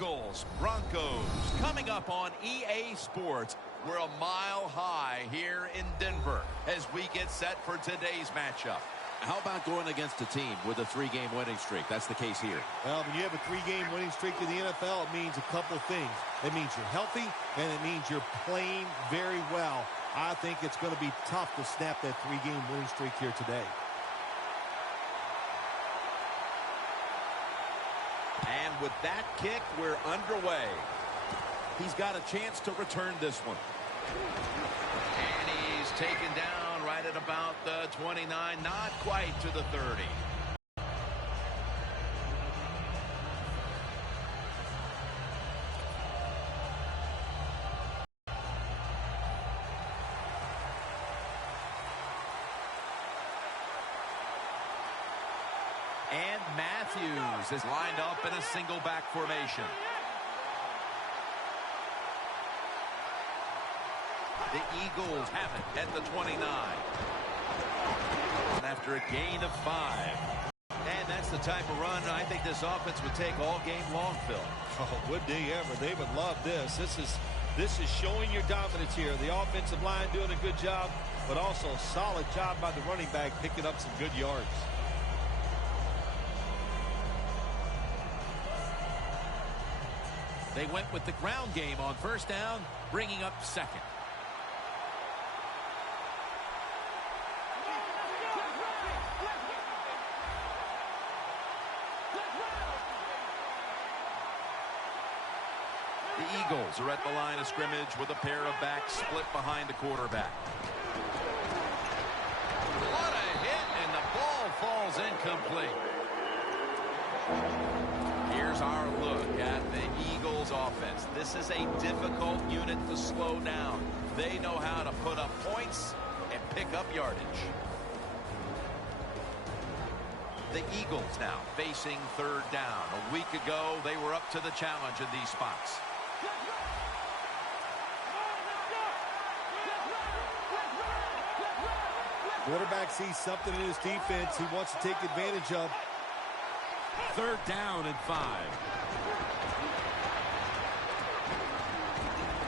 Eagles, Broncos, coming up on EA Sports. We're a mile high here in Denver as we get set for today's matchup. How about going against a team with a 3-game winning streak? That's the case here. Well, when you have a 3-game winning streak in the NFL, it means a couple things. It means you're healthy, and it means you're playing very well. I think it's going to be tough to snap that 3-game winning streak here today. And with that kick, we're underway. He's got a chance to return this one. And he's taken down right at about the 29, not quite to the 30. And Matthews is lined up in a single back formation. The Eagles have it at the 29. After a gain of 5. And that's the type of run I think this offense would take all game long, Phil. Oh, would they ever? They would love this. This is showing your dominance here. The offensive line doing a good job, but also a solid job by the running back picking up some good yards. They went with the ground game on first down, bringing up second. The Eagles are at the line of scrimmage with a pair of backs split behind the quarterback. What a hit, and the ball falls incomplete. Here's our look at the Eagles offense. This is a difficult unit to slow down. They know how to put up points and pick up yardage. The Eagles now facing third down. A week ago, they were up to the challenge in these spots. Quarterback sees something in his defense he wants to take advantage of. Third down and 5.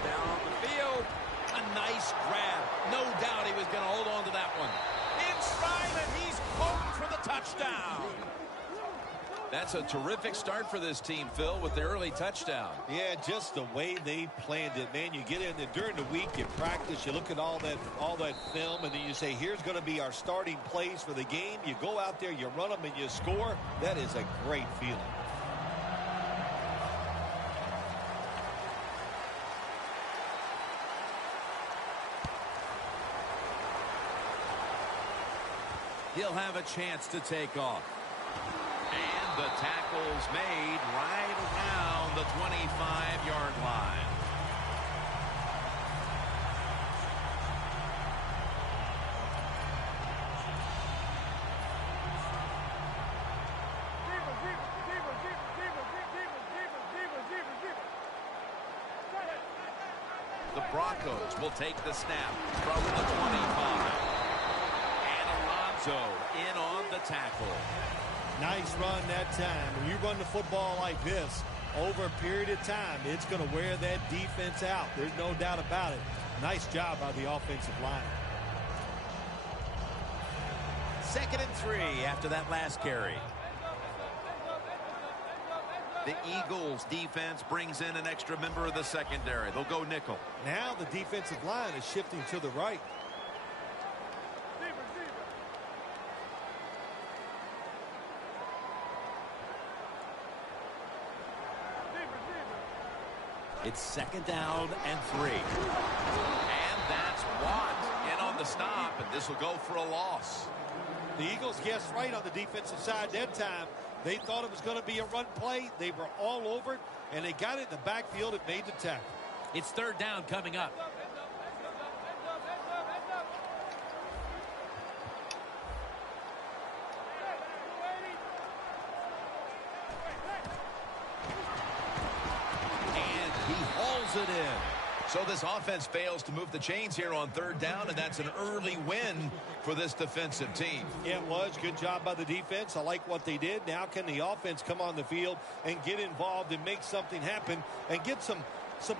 Down on the field. A nice grab. No doubt he was going to hold on to that one. Inside, and he's home for the touchdown. That's a terrific start for this team, Phil, with the early touchdown. Yeah, just the way they planned it, man. You get in there during the week, you practice, you look at all that film, and then you say, here's going to be our starting plays for the game. You go out there, you run them, and you score. That is a great feeling. He'll have a chance to take off. And the tackle's made right around the 25-yard line. The Broncos will take the snap from the 25. And Alonso in on the tackle. Nice run that time. When you run the football like this, over a period of time, it's going to wear that defense out. There's no doubt about it. Nice job by the offensive line. 2nd and 3 after that last carry. The Eagles defense brings in an extra member of the secondary. They'll go nickel. Now the defensive line is shifting to the right. It's 2nd down and 3. And that's Watt in on the stop, and this will go for a loss. The Eagles guessed right on the defensive side that time. They thought it was going to be a run play. They were all over it, and they got it in the backfield and made the tackle. It's 3rd down coming up. And he hauls it in. So this offense fails to move the chains here on third down, and that's an early win for this defensive team. Yeah, it was. Good job by the defense. I like what they did. Now can the offense come on the field and get involved and make something happen and get some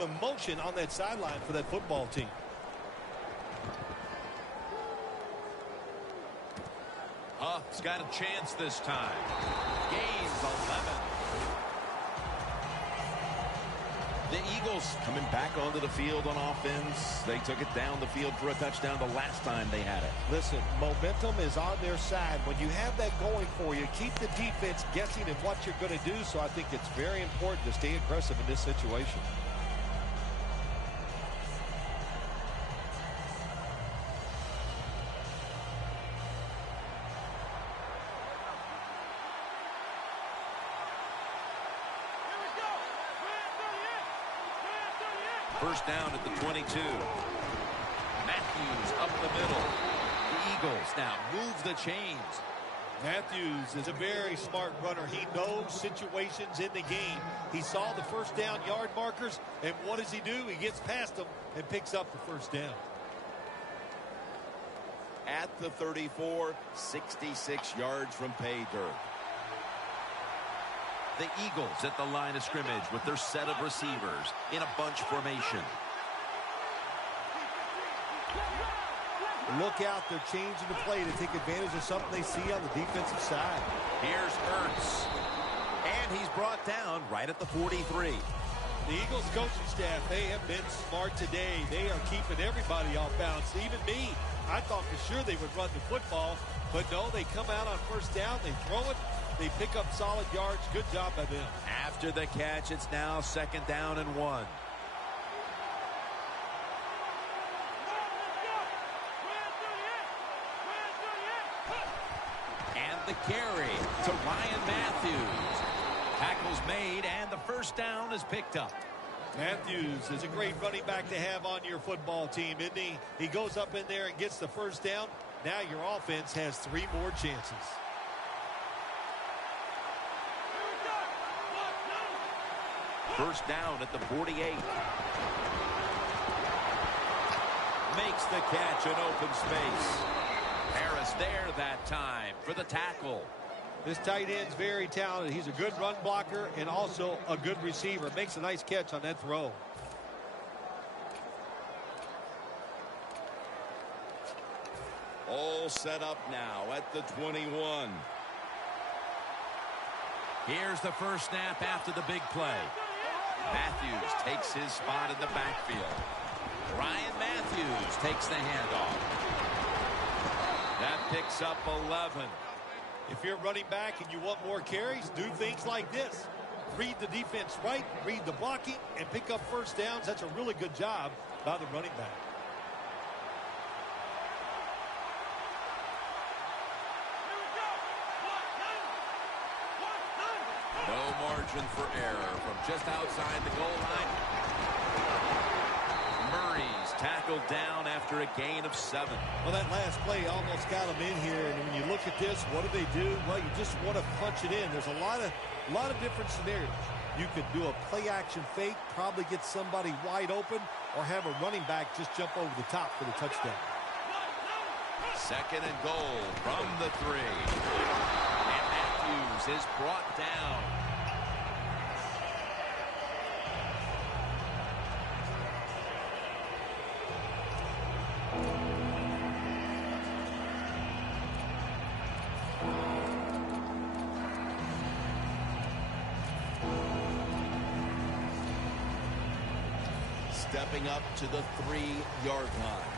emotion on that sideline for that football team. Huff's got a chance this time. Gains 11. The Eagles coming back onto the field on offense. They took it down the field for a touchdown the last time they had it. Listen, momentum is on their side. When you have that going for you, keep the defense guessing at what you're going to do. So I think it's very important to stay aggressive in this situation. First down at the 22. Matthews up the middle. The Eagles now move the chains. Matthews is a very smart runner. He knows situations in the game. He saw the first down yard markers, and what does he do? He gets past them and picks up the first down. At the 34, 66 yards from pay dirt. The Eagles at the line of scrimmage with their set of receivers in a bunch formation. Look out, they're changing the play to take advantage of something they see on the defensive side. Here's Ertz. And he's brought down right at the 43. The Eagles coaching staff, they have been smart today. They are keeping everybody off balance. Even me, I thought for sure they would run the football. But no, they come out on first down, they throw it, they pick up solid yards. Good job by them. After the catch, it's now second down and 1. And the carry to Ryan Matthews. Tackles made, and the first down is picked up. Matthews is a great running back to have on your football team, isn't he? He goes up in there and gets the first down. Now your offense has 3 more chances. First down at the 48. Makes the catch in open space. Harris there that time for the tackle. This tight end's very talented. He's a good run blocker and also a good receiver. Makes a nice catch on that throw. All set up now at the 21. Here's the first snap after the big play. Matthews takes his spot in the backfield. Ryan Matthews takes the handoff. That picks up 11. If you're running back and you want more carries, do things like this. Read the defense right, read the blocking, and pick up first downs. That's a really good job by the running back. No margin for error from just outside the goal line. Murray's tackled down after a gain of 7. Well, that last play almost got him in here. And when you look at this, what do? Well, you just want to punch it in. There's a lot of different scenarios. You could do a play-action fake, probably get somebody wide open, or have a running back just jump over the top for the touchdown. Second and goal from the 3. And Matthews is brought down. Stepping up to the 3-yard line.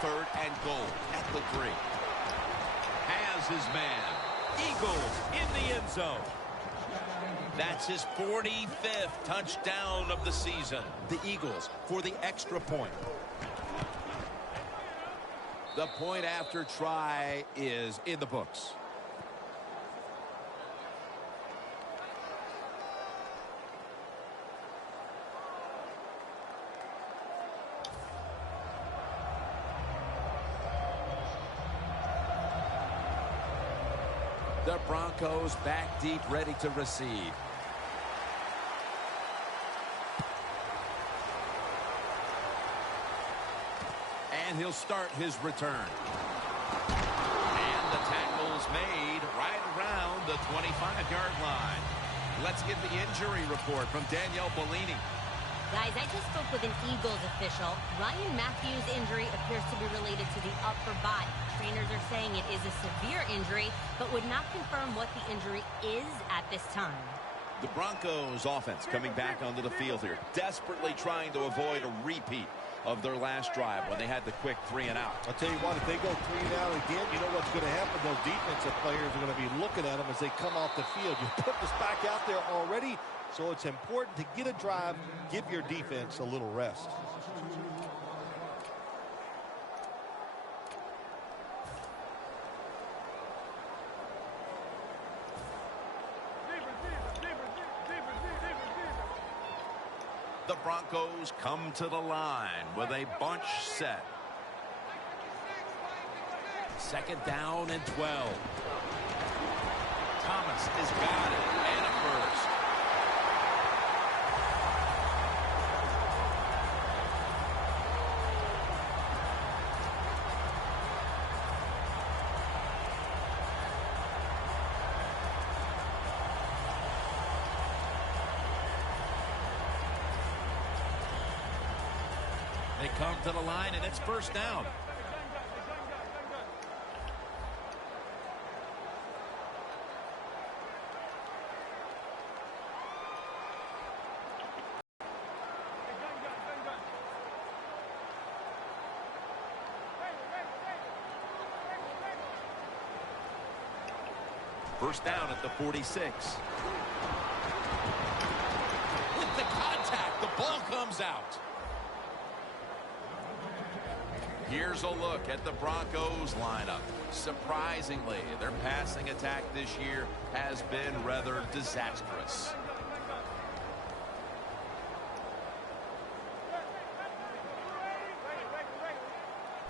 Third and goal at the 3. Has his man. Eagles in the end zone. That's his 45th touchdown of the season. The Eagles for the extra point. The point after try is in the books. The Broncos back deep, ready to receive. And he'll start his return. And the tackle's made right around the 25-yard line. Let's get the injury report from Danielle Bellini. Guys, I just spoke with an Eagles official. Ryan Matthews' injury appears to be related to the upper body. Trainers are saying it is a severe injury, but would not confirm what the injury is at this time. The Broncos offense coming back onto the field here, desperately trying to avoid a repeat of their last drive when they had the quick 3 and out. I'll tell you what, if they go 3 and out again, you know what's going to happen? Those defensive players are going to be looking at them as they come off the field. You put this back out there already, so it's important to get a drive, give your defense a little rest. The Broncos come to the line with a bunch set. 2nd down and 12. Thomas has got it, and a first. They come to the line, and it's 1st down. First down at the 46. With the contact, the ball comes out. Here's a look at the Broncos lineup. Surprisingly, their passing attack this year has been rather disastrous.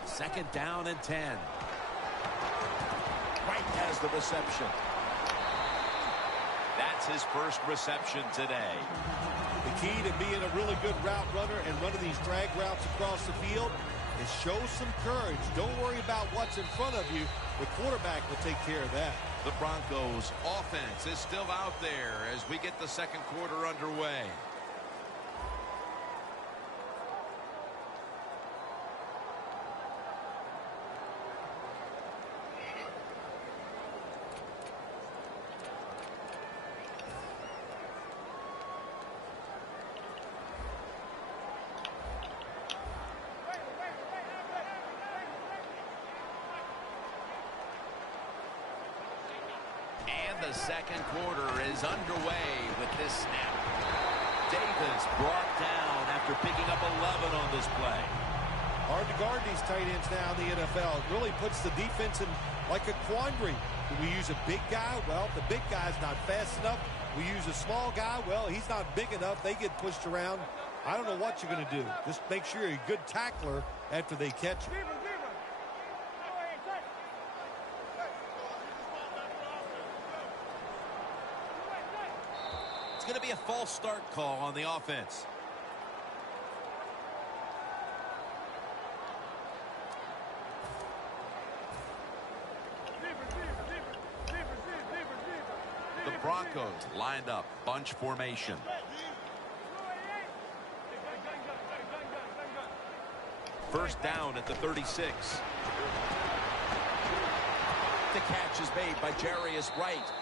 Second down and 10. Wright has the reception. That's his first reception today. The key to being a really good route runner and running these drag routes across the field is show some courage. Don't worry about what's in front of you. The quarterback will take care of that. The Broncos offense is still out there as we get the 2nd quarter underway. The 2nd quarter is underway with this snap. Davis brought down after picking up 11 on this play. Hard to guard these tight ends now in the NFL. It really puts the defense in like a quandary. Do we use a big guy? Well, the big guy's not fast enough. We use a small guy. Well, he's not big enough. They get pushed around. I don't know what you're going to do. Just make sure you're a good tackler after they catch you. It's going to be a false start call on the offense. The Broncos lined up, bunch formation. First down at the 36. The catch is made by Jarius Wright.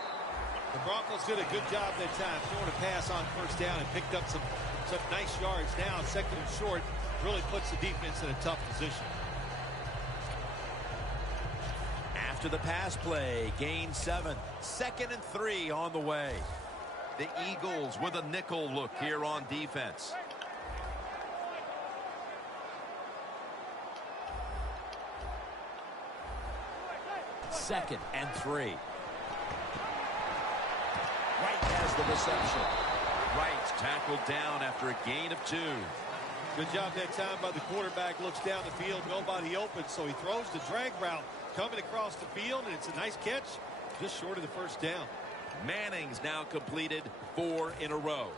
The Broncos did a good job that time throwing a pass on 1st down and picked up some nice yards. Now 2nd and short really puts the defense in a tough position. After the pass play, gain 7. 2nd and 3 on the way. The Eagles with a nickel look here on defense. Second and 3. Wright has the reception. Wright's tackled down after a gain of 2. Good job that time by the quarterback. Looks down the field, nobody open, so he throws the drag route coming across the field, and it's a nice catch. just short of the first down. Manning's now completed 4 in a row.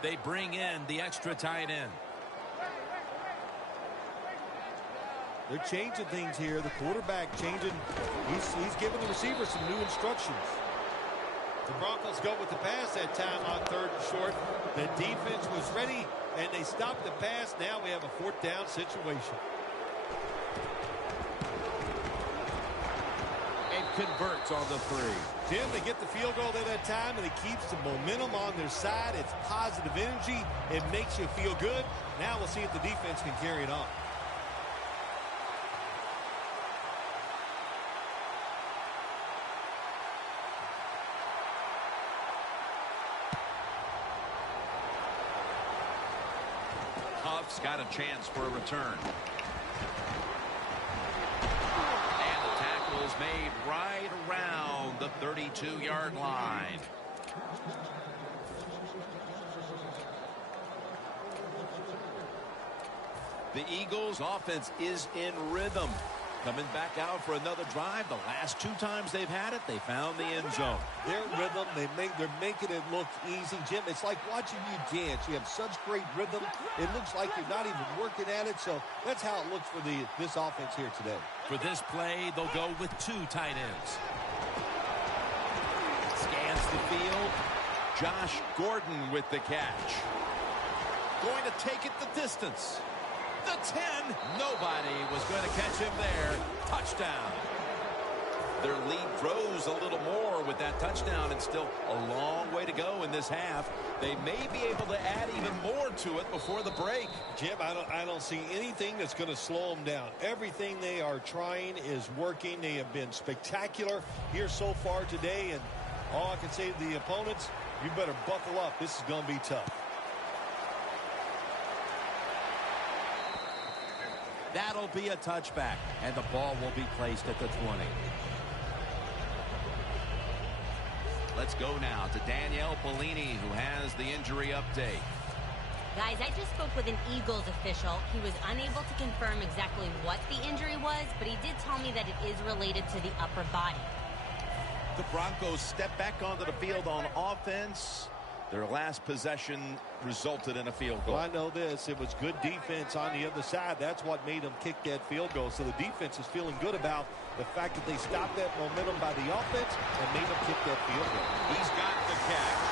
They bring in the extra tight end. They're changing things here. The quarterback changing. He's giving the receiver some new instructions. The Broncos go with the pass that time on 3rd and short. The defense was ready, and they stopped the pass. Now we have a 4th down situation. And converts on the 3. Jim, they get the field goal there that time, and it keeps the momentum on their side. It's positive energy. It makes you feel good. Now we'll see if the defense can carry it on. Huff's got a chance for a return. And the tackle is made right around the 32-yard line. The Eagles' offense is in rhythm. Coming back out for another drive. The last 2 times they've had it, they found the end zone. Their rhythm, they're making it look easy, Jim. It's like watching you dance. You have such great rhythm. It looks like you're not even working at it. So that's how it looks for this offense here today. For this play, they'll go with 2 tight ends. Scans the field. Josh Gordon with the catch. Going to take it the distance. The 10. Nobody was going to catch him there. Touchdown. Their lead grows a little more with that touchdown, and still a long way to go in this half. They may be able to add even more to it before the break. Jim, I don't see anything that's going to slow them down. Everything they are trying is working. They have been spectacular here so far today, and all I can say to the opponents, you better buckle up. This is going to be tough. That'll be a touchback, and the ball will be placed at the 20. Let's go now to Danielle Bellini, who has the injury update. Guys, I just spoke with an Eagles official. He was unable to confirm exactly what the injury was, but he did tell me that it is related to the upper body. The Broncos step back onto the field on offense. Their last possession resulted in a field goal. Well, I know this. It was good defense on the other side. That's what made them kick that field goal. So the defense is feeling good about the fact that they stopped that momentum by the offense and made them kick that field goal. He's got the catch.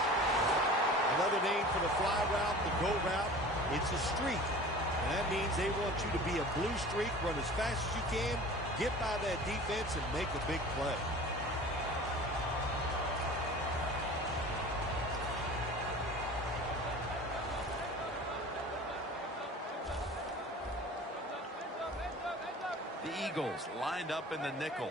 Another name for the fly route, the go route, it's a streak. And that means they want you to be a blue streak, run as fast as you can, get by that defense, and make a big play. The Eagles lined up in the nickel.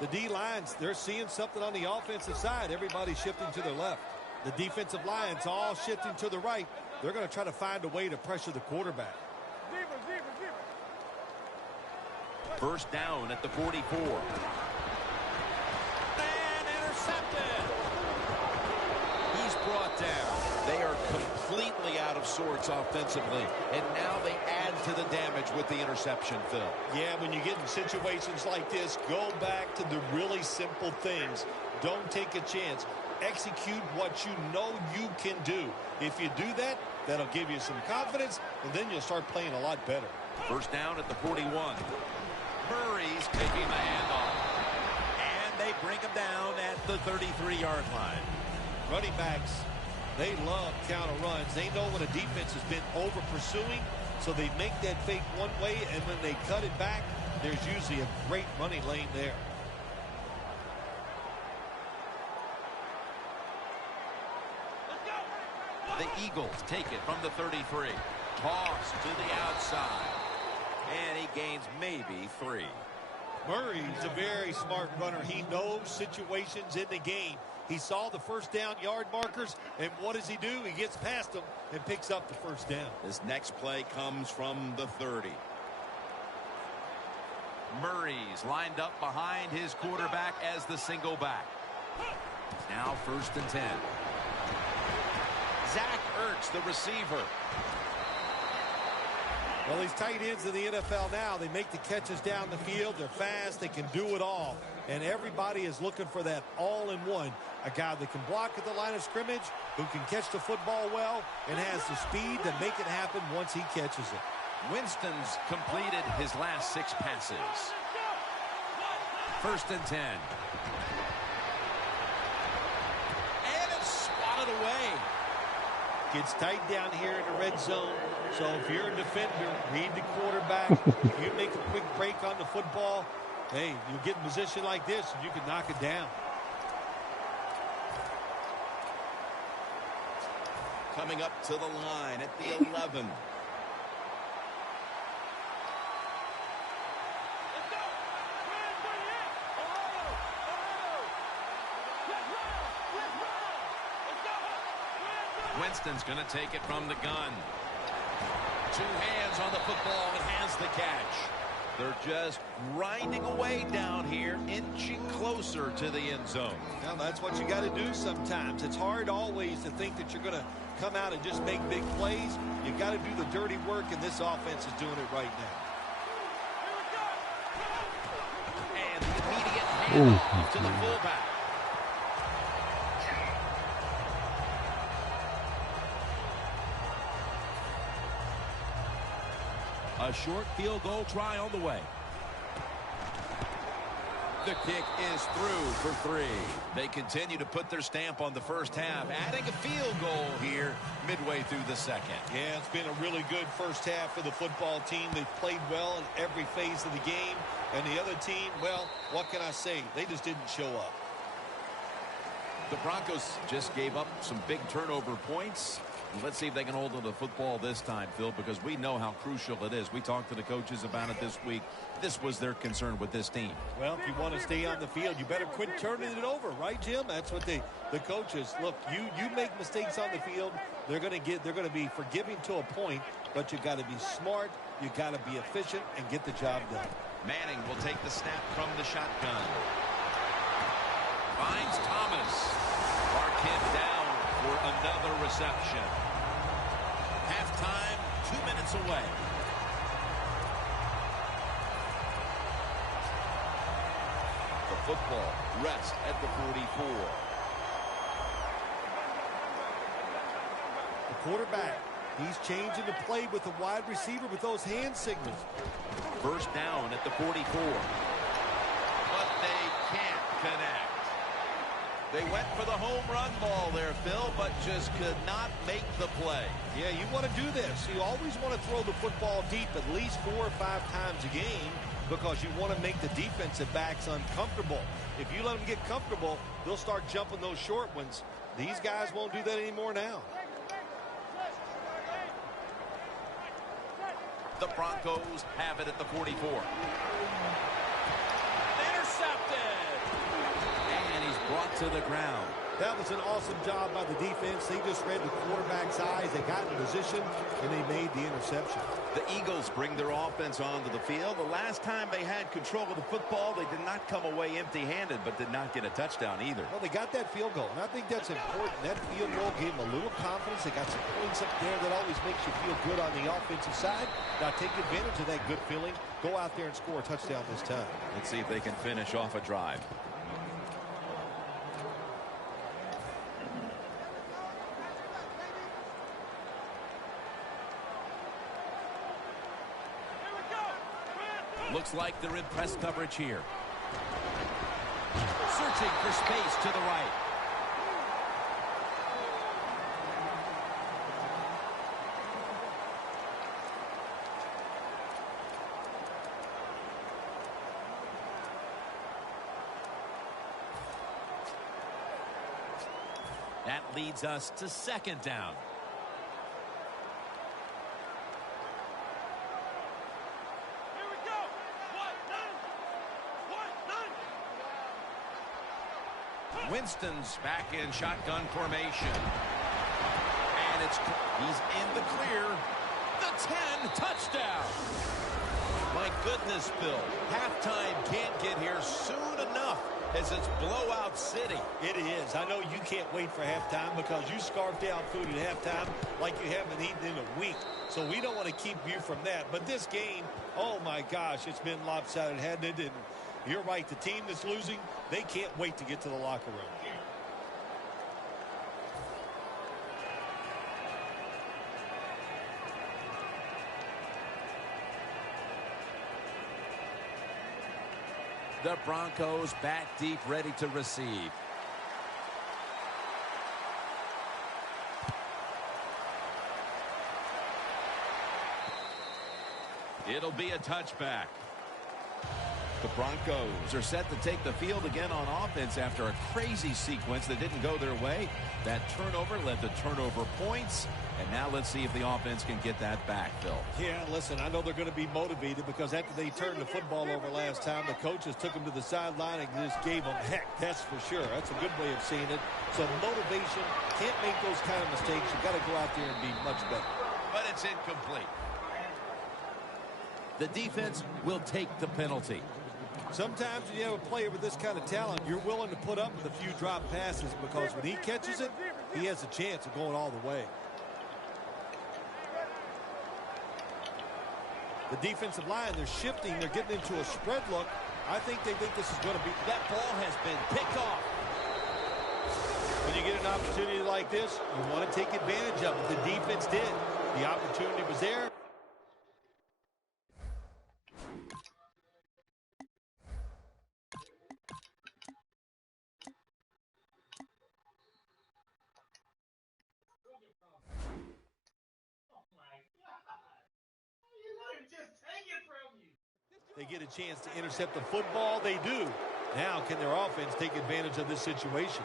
The D-lines, they're seeing something on the offensive side. Everybody's shifting to their left. The defensive line's all shifting to the right. They're going to try to find a way to pressure the quarterback. First down at the 44. And intercepted. He's brought down. They are completely out of sorts offensively, and now they add to the damage with the interception, Phil. Yeah, when you get in situations like this, go back to the really simple things. Don't take a chance. Execute what you know you can do. If you do that, that'll give you some confidence, and then you'll start playing a lot better. First down at the 41. Murray's taking the handoff. And they bring him down at the 33-yard line. Running backs, they love counter runs. They know when a defense has been over pursuing, so they make that fake one way, and when they cut it back, there's usually a great running lane there. The Eagles take it from the 33. Toss to the outside. And he gains maybe 3. Murray's a very smart runner. He knows situations in the game. He saw the first down yard markers, and what does he do? He gets past them and picks up the first down. This next play comes from the 30. Murray's lined up behind his quarterback as the single back. Now first and 10. Zach Ertz, the receiver. Well, these tight ends in the NFL now, they make the catches down the field. They're fast. They can do it all. And everybody is looking for that all-in-one. A guy that can block at the line of scrimmage, who can catch the football well, and has the speed to make it happen once he catches it. Winston's completed his last 6 passes. 1st and 10. And it's swatted away. Gets tight down here in the red zone. So if you're a defender, read the quarterback. You make a quick break on the football. Hey, you get in a position like this, and you can knock it down. Coming up to the line at the 11. Winston's going to take it from the gun. 2 hands on the football and has the catch. They're just grinding away down here, inching closer to the end zone. Now, that's what you got to do sometimes. It's hard always to think that you're going to come out and just make big plays. You got to do the dirty work, and this offense is doing it right now. And the immediate handoff to the fullback. A short field goal try on the way. The kick is through for 3. They continue to put their stamp on the first half, adding a field goal here midway through the second. Yeah, it's been a really good first half for the football team. They've played well in every phase of the game. And the other team, well, what can I say? They just didn't show up. The Broncos just gave up some big turnover points. Let's see if they can hold on to the football this time, Phil, because we know how crucial it is. We talked to the coaches about it this week. This was their concern with this team. Well, if you want to stay on the field, you better quit turning it over, right, Jim? That's what the coaches look. You make mistakes on the field, they're going to be forgiving to a point, but you got to be smart, you got to be efficient, and get the job done. Manning will take the snap from the shotgun. Finds Thomas. Mark him down for another reception. Halftime, 2 minutes away. The football rests at the 44. The quarterback, he's changing the play with the wide receiver with those hand signals. First down at the 44. But they can't connect. They went for the home run ball there, Phil, but just could not make the play. Yeah, you want to do this. You always want to throw the football deep at least 4 or 5 times a game because you want to make the defensive backs uncomfortable. If you let them get comfortable, they'll start jumping those short ones. These guys won't do that anymore now. The Broncos have it at the 44. Intercepted. And he's brought to the ground. That was an awesome job by the defense. They just read the quarterback's eyes. They got in position, and they made the interception. The Eagles bring their offense onto the field. The last time they had control of the football, they did not come away empty-handed, but did not get a touchdown either. Well, they got that field goal, and I think that's important. That field goal gave them a little confidence. They got some points up there that always makes you feel good on the offensive side. Now take advantage of that good feeling. Go out there and score a touchdown this time. Let's see if they can finish off a drive. Looks like they're in press coverage here. Searching for space to the right. That leads us to second down. Winston's back in shotgun formation. And he's in the clear. The 10, touchdown. My goodness, Bill. Halftime can't get here soon enough as it's blowout city. It is. I know you can't wait for halftime because you scarf down food at halftime like you haven't eaten in a week. So we don't want to keep you from that. But this game, oh my gosh, it's been lopsided, hasn't it? And you're right, the team that's losing, they can't wait to get to the locker room. The Broncos back deep, ready to receive. It'll be a touchback. The Broncos are set to take the field again on offense after a crazy sequence that didn't go their way. That turnover led to turnover points. And now let's see if the offense can get that back, Phil. Yeah, listen, I know they're going to be motivated because after they turned the football over last time, the coaches took them to the sideline and just gave them heck, that's for sure. That's a good way of seeing it. So motivation, can't make those kind of mistakes. You've got to go out there and be much better. But it's incomplete. The defense will take the penalty. Sometimes when you have a player with this kind of talent, you're willing to put up with a few drop passes because when he catches it, he has a chance of going all the way. The defensive line, they're shifting. They're getting into a spread look. I think they think this is going to be... That ball has been picked off. When you get an opportunity like this, you want to take advantage of it. The defense did. The opportunity was there. They get a chance to intercept the football. They do. Now, can their offense take advantage of this situation?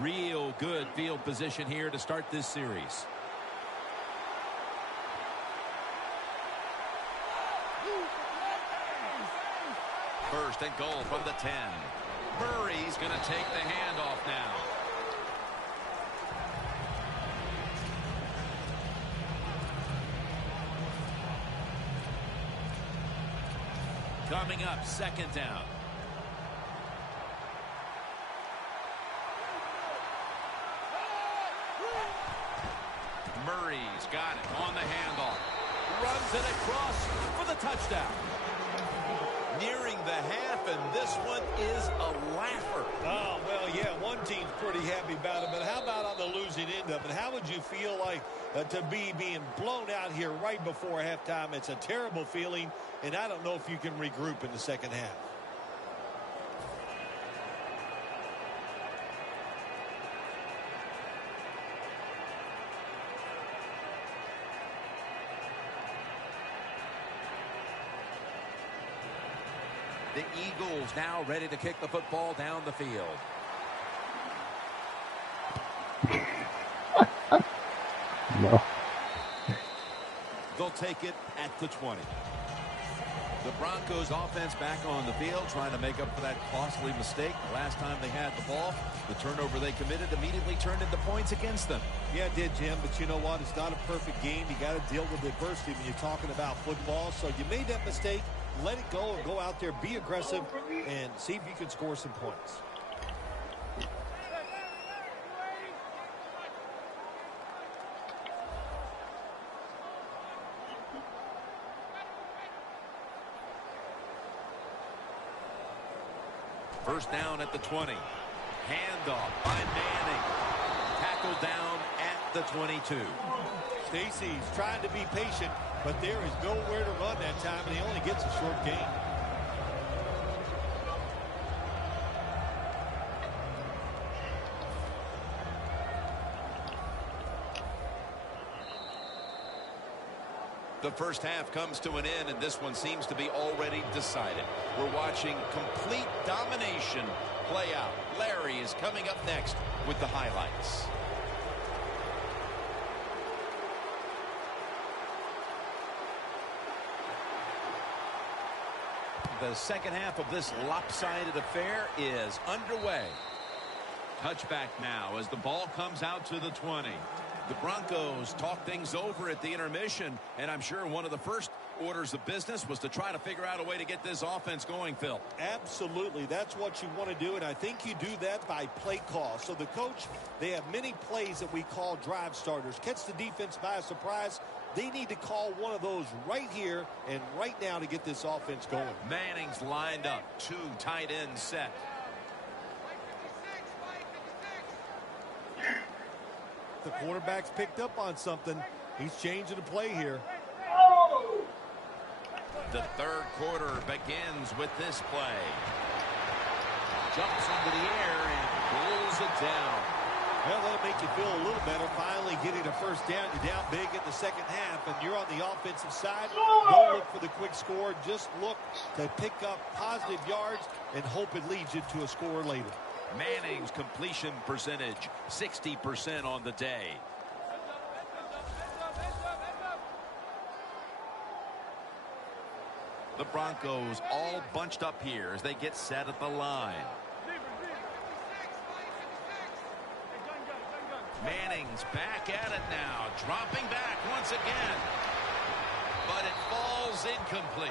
Real good field position here to start this series. First and goal from the 10. Murray's going to take the handoff now. Coming up, second down. Murray's got it on the handoff. Runs it across for the touchdown. Nearing the half, and this one is a laugher. Oh, well, yeah, one team's pretty happy about it, but how about on the losing end of it? How would you feel like to be being blown out here right before halftime? It's a terrible feeling, and I don't know if you can regroup in the second half. The Eagles now ready to kick the football down the field. No. They'll take it at the 20. The Broncos offense back on the field trying to make up for that costly mistake. The last time they had the ball, the turnover they committed immediately turned into points against them. Yeah, it did, Jim, but you know what? It's not a perfect game. You got to deal with adversity when you're talking about football. So you made that mistake. Let it go and go out there, be aggressive, and see if you can score some points. First down at the 20. Handoff by Manning. Tackled down at the 22. Stacy's trying to be patient, but there is nowhere to run that time, and he only gets a short gain. The first half comes to an end, and this one seems to be already decided. We're watching complete domination play out. Larry is coming up next with the highlights. The second half of this lopsided affair is underway. Touchback now as the ball comes out to the 20. The Broncos talk things over at the intermission, and I'm sure one of the first orders of business was to try to figure out a way to get this offense going, Phil. Absolutely. That's what you want to do, and I think you do that by play call. So the coach, they have many plays that we call drive starters. Catch the defense by surprise. They need to call one of those right here and right now to get this offense going. Manning's lined up. 2 tight ends set. The quarterback's picked up on something. He's changing the play here. The third quarter begins with this play. Jumps into the air and pulls it down. Well, that'll make you feel a little better. Finally getting a first down. You're down big in the second half, and you're on the offensive side. Don't look for the quick score. Just look to pick up positive yards and hope it leads you to a score later. Manning's completion percentage, 60% on the day. The Broncos all bunched up here as they get set at the line. Manning's back at it now, dropping back once again. But it falls incomplete.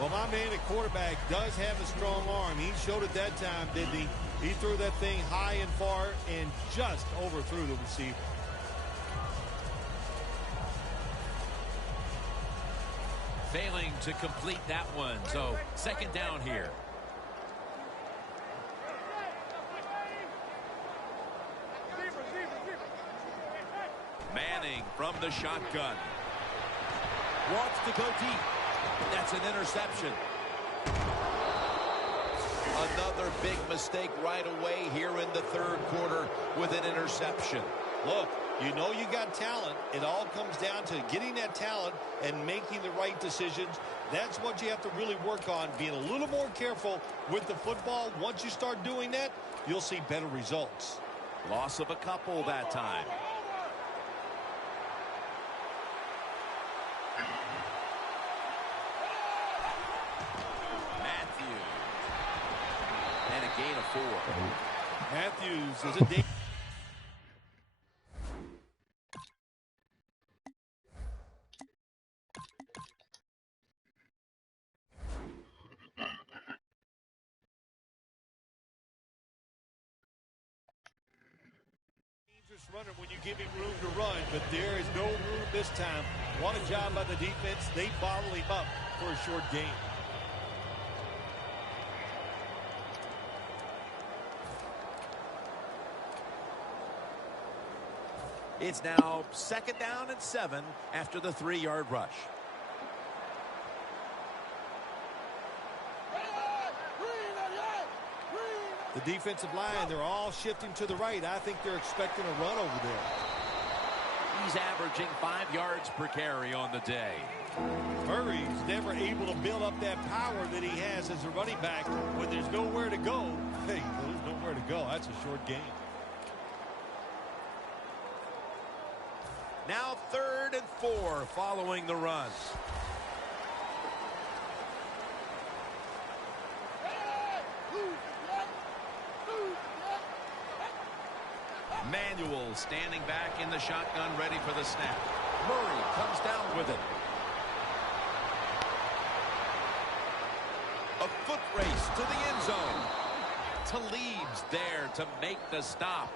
Well, my man at quarterback does have a strong arm. He showed it that time, didn't he? He threw that thing high and far and just overthrew the receiver. Failing to complete that one, so second down here. Manning from the shotgun. Wants to go deep. That's an interception. Another big mistake right away here in the third quarter with an interception. Look, you know you got talent. It all comes down to getting that talent and making the right decisions. That's what you have to really work on, being a little more careful with the football. Once you start doing that, you'll see better results. Loss of a couple that time. Matthews. And a gain of 4. Matthews is a dangerous. Runner when you give him room to run, but there is no room this time. What a job by the defense. They bottle him up for a short gain. It's now second down and 7 after the 3-yard rush. The defensive line, they're all shifting to the right. I think they're expecting a run over there. He's averaging 5 yards per carry on the day. Murray's never able to build up that power that he has as a running back when there's nowhere to go. Hey, there's nowhere to go. That's a short game. Now 3rd and 4 following the run. Manuel standing back in the shotgun, ready for the snap. Murray comes down with it. A foot race to the end zone. Talib's there to make the stop.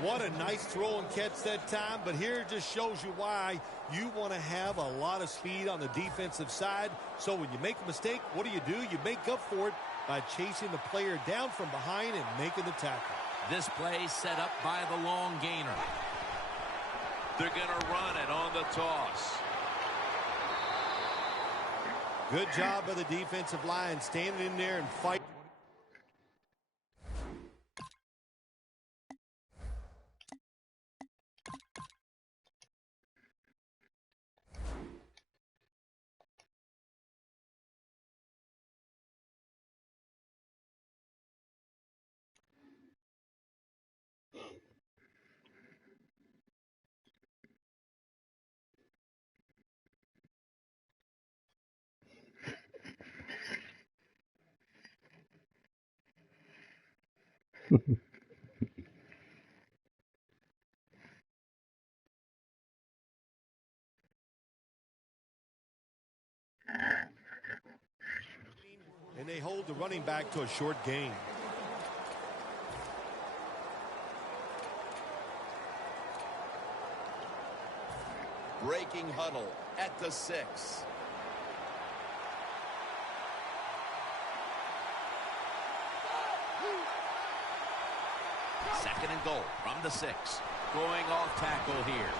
What a nice throw and catch that time, but here it just shows you why you want to have a lot of speed on the defensive side. So when you make a mistake, what do? You make up for it by chasing the player down from behind and making the tackle. This play set up by the long gainer. They're going to run it on the toss. Good job by the defensive line standing in there and fighting. they hold the running back to a short gain. Breaking huddle at the 6. Second and goal from the 6. Going off tackle here.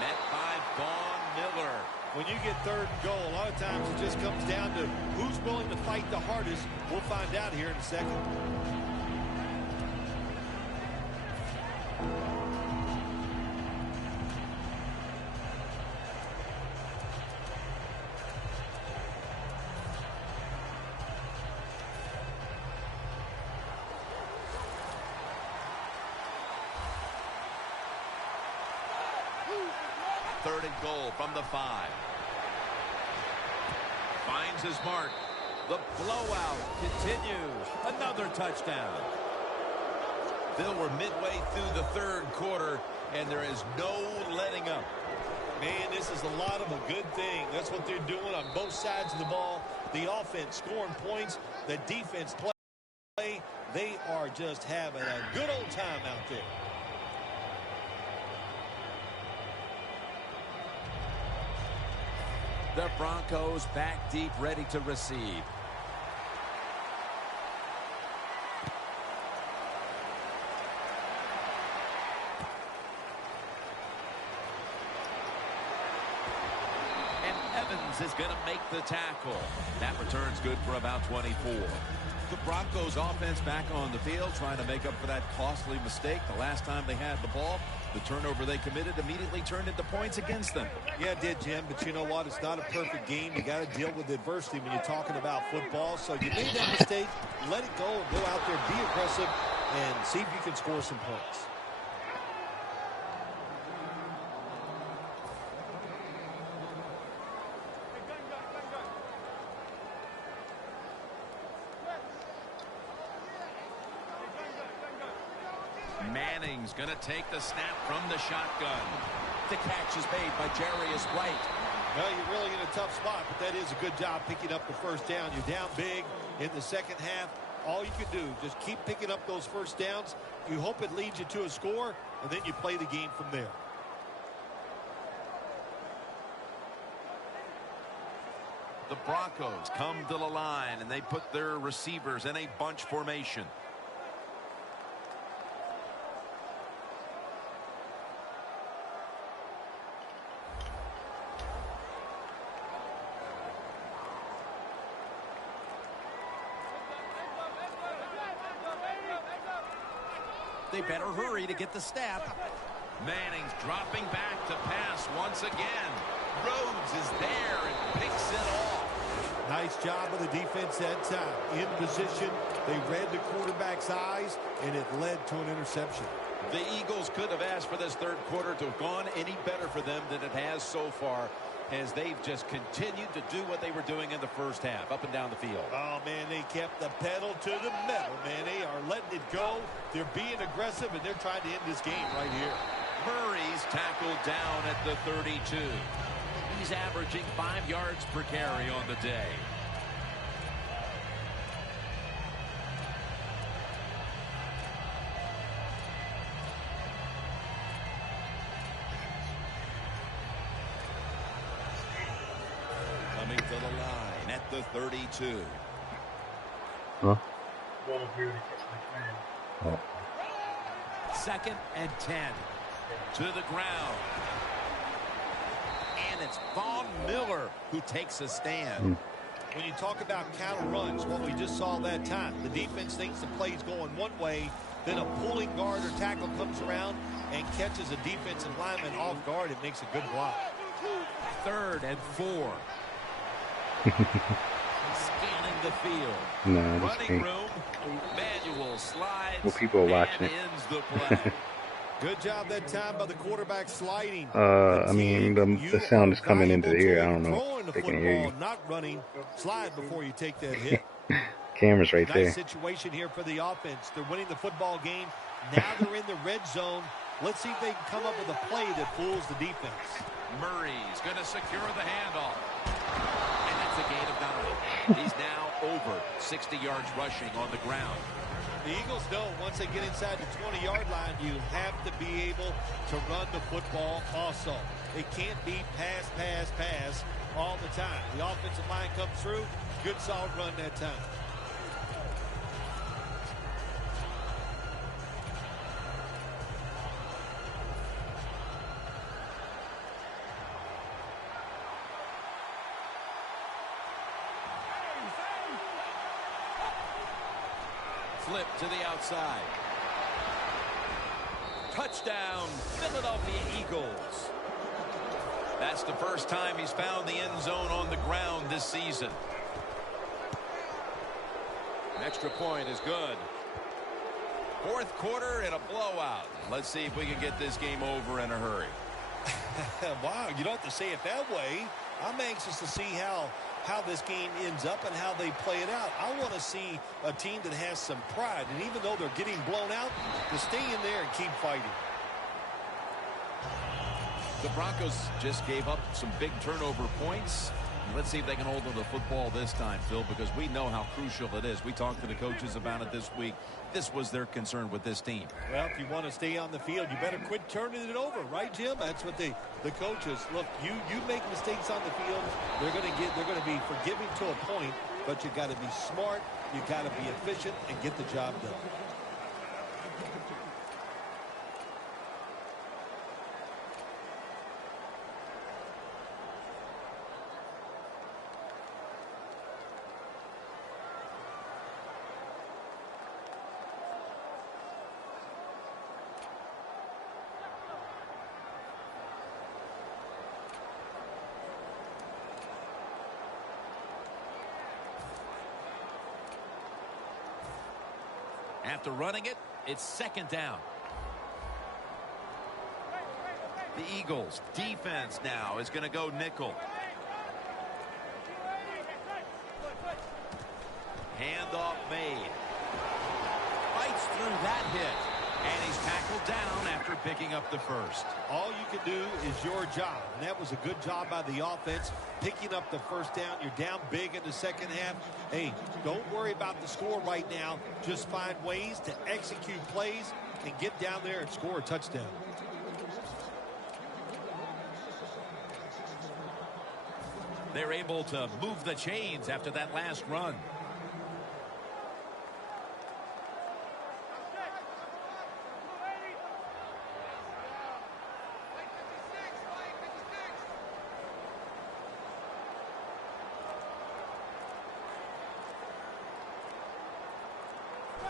Met by Von Miller. When you get third and goal, a lot of times it just comes down to who's willing to fight the hardest. We'll find out here in a second. Third and goal from the 5. Finds his mark. The blowout continues. Another touchdown. Bill, we're midway through the third quarter, and there is no letting up. Man, this is a lot of a good thing. That's what they're doing on both sides of the ball. The offense scoring points. The defense play. They are just having a good old time out there. The Broncos back deep, ready to receive. And Evans is going to make the tackle. That return's good for about 24. The Broncos offense back on the field trying to make up for that costly mistake. The last time they had the ball, the turnover they committed immediately turned into points against them. Yeah, it did, Jim, but you know what? It's not a perfect game. You got to deal with adversity when you're talking about football. So you made that mistake, let it go, and go out there, be aggressive, and see if you can score some points. Manning's going to take the snap from the shotgun. The catch is made by Jarius Wright. Well, you're really in a tough spot, but that is a good job picking up the first down. You're down big in the second half. All you can do, just keep picking up those first downs. You hope it leads you to a score, and then you play the game from there. The Broncos come to the line, and they put their receivers in a bunch formation. They better hurry to get the snap. Manning's dropping back to pass once again. Rhodes is there and picks it off. Nice job of the defense that time. In position, they read the quarterback's eyes, and it led to an interception. The Eagles could have asked for this third quarter to have gone any better for them than it has so far, as they've just continued to do what they were doing in the first half, up and down the field. Oh, man, they kept the pedal to the metal, man. They are letting it go. They're being aggressive, and they're trying to end this game right here. Murray's tackled down at the 32. He's averaging 5 yards per carry on the day. Coming to the line at the 32. Huh? Oh. Second and 10. To the ground. And it's Von Miller who takes a stand. When you talk about counter runs, what we just saw that time, the defense thinks the play's going one way, then a pulling guard or tackle comes around and catches a defensive lineman off guard and makes a good block. Third and 4. Scanning the field. No, this Running ain't. room. Manual slides. Well, people are watching and it. ends the play. Good job that time by the quarterback sliding. I mean, the sound is coming into the ear. I don't know Throwing the if they can hear you. football, not running. Slide before you take that hit. Camera's right there. Nice situation here for the offense. They're winning the football game. Now they're in the red zone. Let's see if they can come up with a play that fools the defense. Murray's going to secure the handoff. And that's a gain of 9. He's now over 60 yards rushing on the ground. The Eagles know once they get inside the 20-yard line, you have to be able to run the football also. It can't be pass, pass, pass all the time. The offensive line comes through, good solid run that time. Flip to the outside. Touchdown, Philadelphia Eagles. That's the first time he's found the end zone on the ground this season. An extra point is good. Fourth quarter and a blowout. Let's see if we can get this game over in a hurry. Wow, you don't have to say it that way. I'm anxious to see how this game ends up and how they play it out. I want to see a team that has some pride, and even though they're getting blown out, to stay in there and keep fighting. The Broncos just gave up some big turnover points. Let's see if they can hold on to the football this time, Phil, because we know how crucial it is. We talked to the coaches about it this week. This was their concern with this team. Well, if you want to stay on the field, you better quit turning it over, right, Jim? That's what the coaches look. You make mistakes on the field, they're going to be forgiving to a point, but you got to be smart, you got to be efficient, and get the job done. After running it, it's second down. The Eagles defense now is going to go nickel. Handoff made. Fights through that hit. And he's tackled down after picking up the first. All you can do is your job. And that was a good job by the offense, picking up the first down. You're down big in the second half. Hey, don't worry about the score right now. Just find ways to execute plays and get down there and score a touchdown. They're able to move the chains after that last run.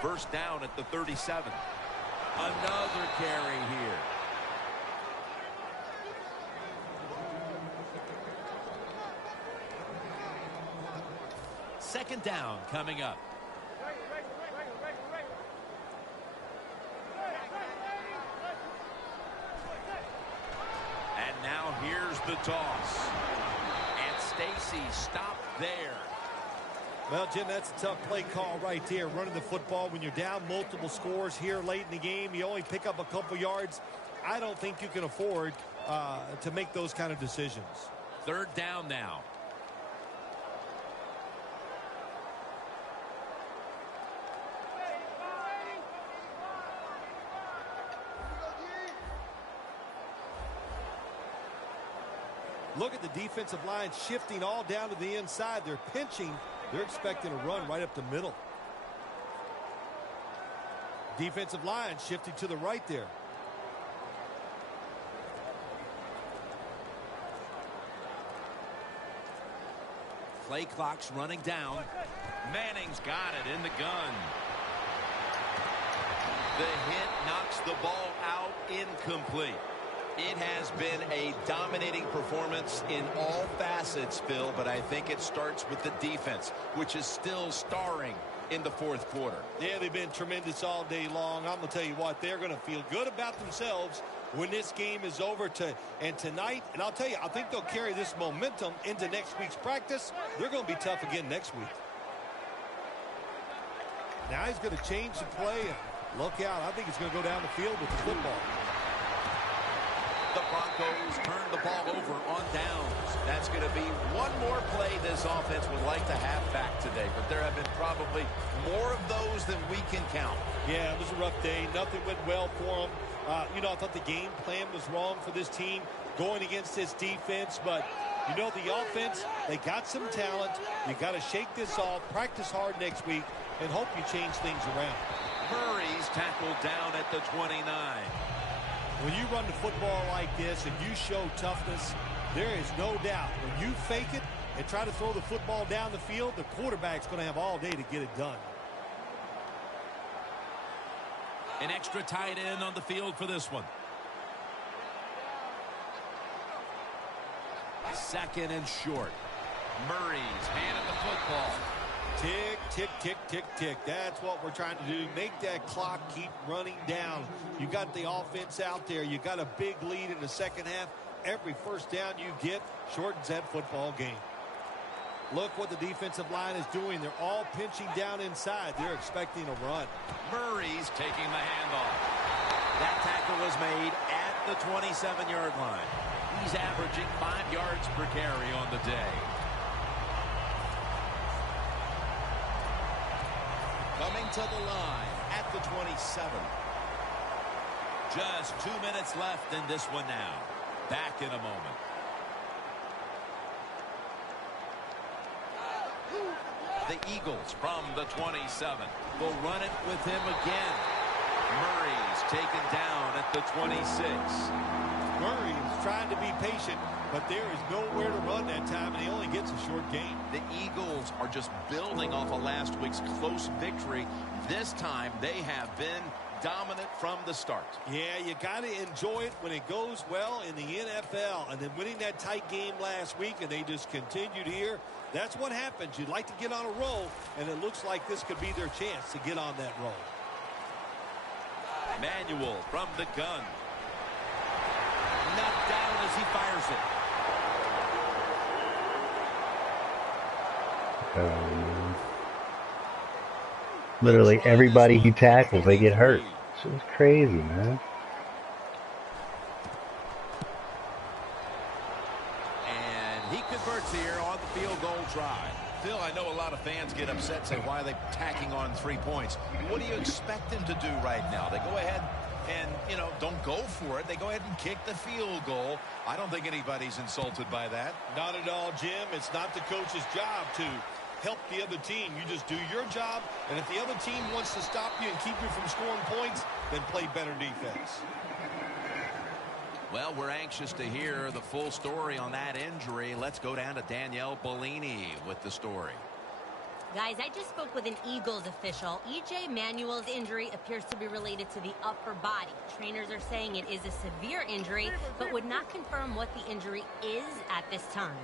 First down at the 37. Another carry here. Second down coming up. And now here's the toss. And Stacy stopped there. Well, Jim, that's a tough play call right there. Running the football when you're down multiple scores here late in the game. You only pick up a couple yards. I don't think you can afford to make those kind of decisions. Third down now. Look at the defensive line shifting all down to the inside. They're pinching. They're expecting a run right up the middle. Defensive line shifting to the right there. Play clock's running down. Manning's got it in the gun. The hit knocks the ball out, incomplete. It has been a dominating performance in all facets, Phil, but I think it starts with the defense, which is still starring in the fourth quarter. Yeah, they've been tremendous all day long. I'm going to tell you what, they're going to feel good about themselves when this game is over and tonight. And I'll tell you, I think they'll carry this momentum into next week's practice. They're going to be tough again next week. Now he's going to change the play. And look out. I think he's going to go down the field with the football. The Broncos turn the ball over on downs. That's going to be one more play this offense would like to have back today, but there have been probably more of those than we can count. Yeah, it was a rough day. Nothing went well for them. I thought the game plan was wrong for this team going against this defense, but the offense, they got some talent. You got to shake this off, practice hard next week, and hope you change things around. Murray's tackled down at the 29. When you run the football like this and you show toughness, there is no doubt when you fake it and try to throw the football down the field, the quarterback's going to have all day to get it done. An extra tight end on the field for this one. Second and short. Murray's handed the football. Tick, tick, tick, tick, tick. That's what we're trying to do. Make that clock keep running down. You got the offense out there. You got a big lead in the second half. Every first down you get shortens that football game. Look what the defensive line is doing. They're all pinching down inside. They're expecting a run. Murray's taking the handoff. That tackle was made at the 27-yard line. He's averaging 5 yards per carry on the day. Coming to the line at the 27. Just 2 minutes left in this one now. Back in a moment. The Eagles from the 27 will run it with him again. Murray's taken down at the 26. Murray is trying to be patient, but there is nowhere to run that time, and he only gets a short gain. The Eagles are just building off of last week's close victory. This time they have been dominant from the start. Yeah, you got to enjoy it when it goes well in the NFL, and then winning that tight game last week, and they just continued here. That's what happens. You'd like to get on a roll, and it looks like this could be their chance to get on that roll. Manuel from the gun. Knocked down as he fires it. Literally everybody he tackles, they get hurt. This is crazy, man. And he converts here on the field goal try. Phil, I know a lot of fans get upset, say, why are they tacking on 3 points? What do you expect them to do right now? They go ahead and, don't go for it. They go ahead and kick the field goal. I don't think anybody's insulted by that. Not at all, Jim. It's not the coach's job to help the other team. You just do your job, and if the other team wants to stop you and keep you from scoring points, then play better defense. Well, we're anxious to hear the full story on that injury. Let's go down to Danielle Bellini with the story. Guys, I just spoke with an Eagles official. E.J. Manuel's injury appears to be related to the upper body. Trainers are saying it is a severe injury, but would not confirm what the injury is at this time.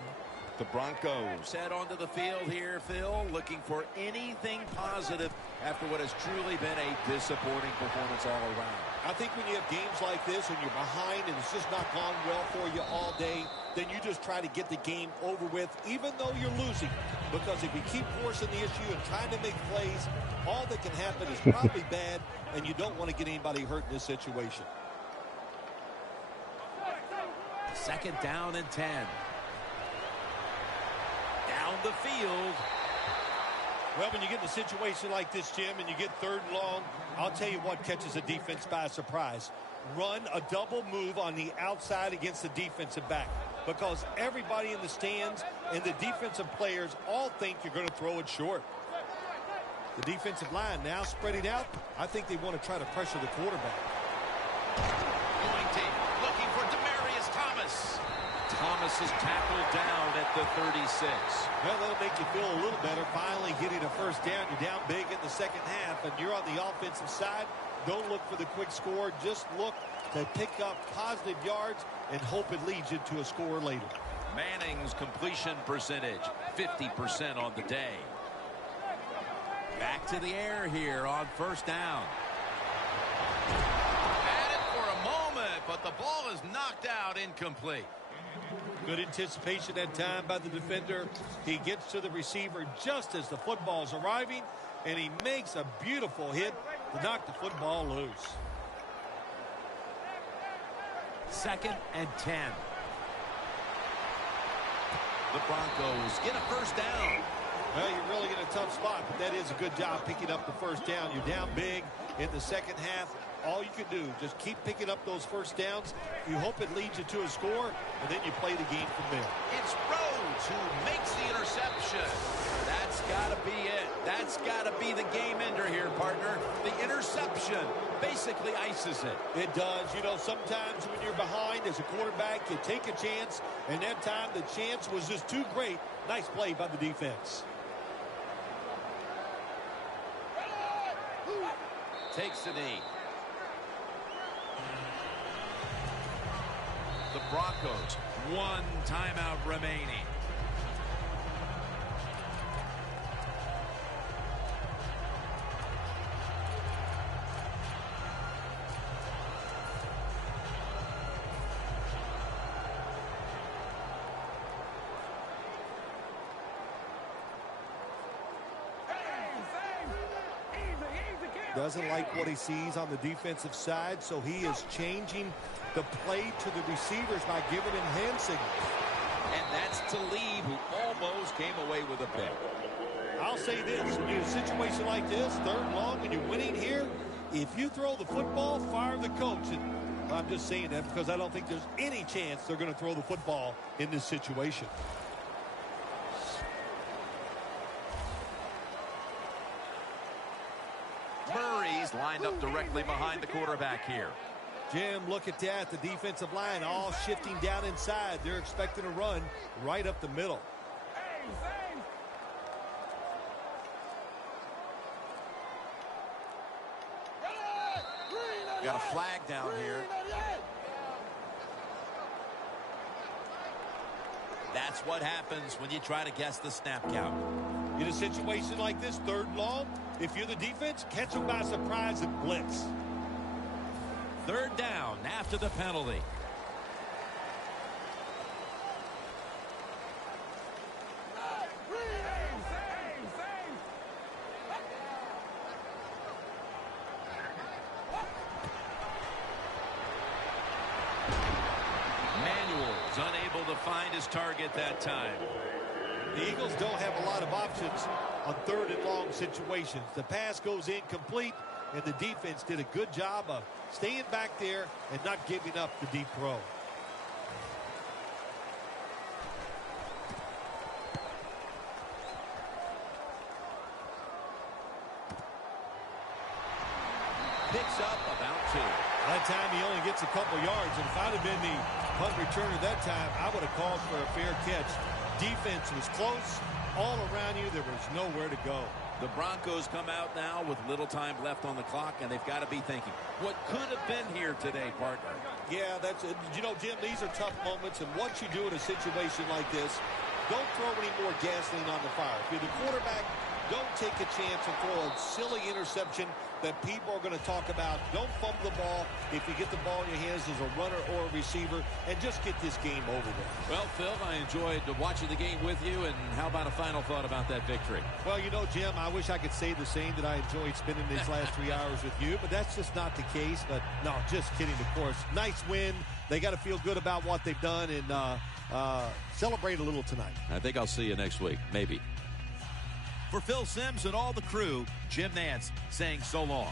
The Broncos head onto the field here, Phil, looking for anything positive after what has truly been a disappointing performance all around. I think when you have games like this and you're behind and it's just not gone well for you all day, then you just try to get the game over with, even though you're losing. Because if you keep forcing the issue and trying to make plays, all that can happen is probably bad, and you don't want to get anybody hurt in this situation. Second down and 10. Down the field. Well, when you get in a situation like this, Jim, and you get third and long, I'll tell you what catches a defense by surprise. Run a double move on the outside against the defensive back, because everybody in the stands and the defensive players all think you're going to throw it short. The defensive line now spreading out. I think they want to try to pressure the quarterback. Going deep, looking for Demaryius Thomas. Thomas is tackled down at the 36. Well, that'll make you feel a little better. Finally getting a first down. You're down big in the second half, and you're on the offensive side. Don't look for the quick score. Just look to pick up positive yards and hope it leads you to a score later. Manning's completion percentage, 50% on the day. Back to the air here on first down. Had it for a moment, but the ball is knocked out, incomplete. Good anticipation that time by the defender. He gets to the receiver just as the football's arriving, and he makes a beautiful hit to knock the football loose. 2nd and 10. The Broncos get a first down. Well, you're really in a tough spot, but that is a good job picking up the first down. You're down big in the second half. All you can do, just keep picking up those first downs. You hope it leads you to a score, and then you play the game from there. It's Rhodes who makes the interception. That's got to be it. That's got to be the game ender here, partner. The interception basically ices it. It does. You know, sometimes when you're behind as a quarterback, you take a chance, and that time the chance was just too great. Nice play by the defense. Takes the knee. The Broncos, 1 timeout remaining. Doesn't like what he sees on the defensive side, so he is changing the play to the receivers by giving him hand signals. And that's Talib, who almost came away with a pick. I'll say this, when you're in a situation like this, 3rd long, and you're winning here, if you throw the football, fire the coach. And I'm just saying that because I don't think there's any chance they're going to throw the football in this situation. Murray's lined up directly behind the quarterback here. Jim, look at that. The defensive line all shifting down inside. They're expecting a run right up the middle. Got a flag down here. That's what happens when you try to guess the snap count. In a situation like this, 3rd long, if you're the defense, catch them by surprise and blitz. 3rd down after the penalty. Manuel's unable to find his target that time. The Eagles don't have a lot of options on 3rd and long situations. The pass goes incomplete, and the defense did a good job of staying back there and not giving up the deep throw. Picks up about 2. That time he only gets a couple yards, and if I'd have been the punt returner that time, I would have called for a fair catch. Defense was close. All around you, there was nowhere to go. The Broncos come out now with little time left on the clock, and they've got to be thinking, what could have been here today, partner? Yeah, that's it. You know, Jim, these are tough moments, and what you do in a situation like this, don't throw any more gasoline on the fire. If you're the quarterback, don't take a chance and throw a silly interception that people are going to talk about. Don't fumble the ball if you get the ball in your hands as a runner or a receiver, and just get this game over with. Well, Phil, I enjoyed watching the game with you, and how about a final thought about that victory? Well, you know, Jim, I wish I could say the same, that I enjoyed spending these last 3 hours with you, but that's just not the case. But no, just kidding, of course. Nice win. They got to feel good about what they've done and celebrate a little tonight. I think I'll see you next week, maybe. For Phil Simms and all the crew, Jim Nantz saying so long.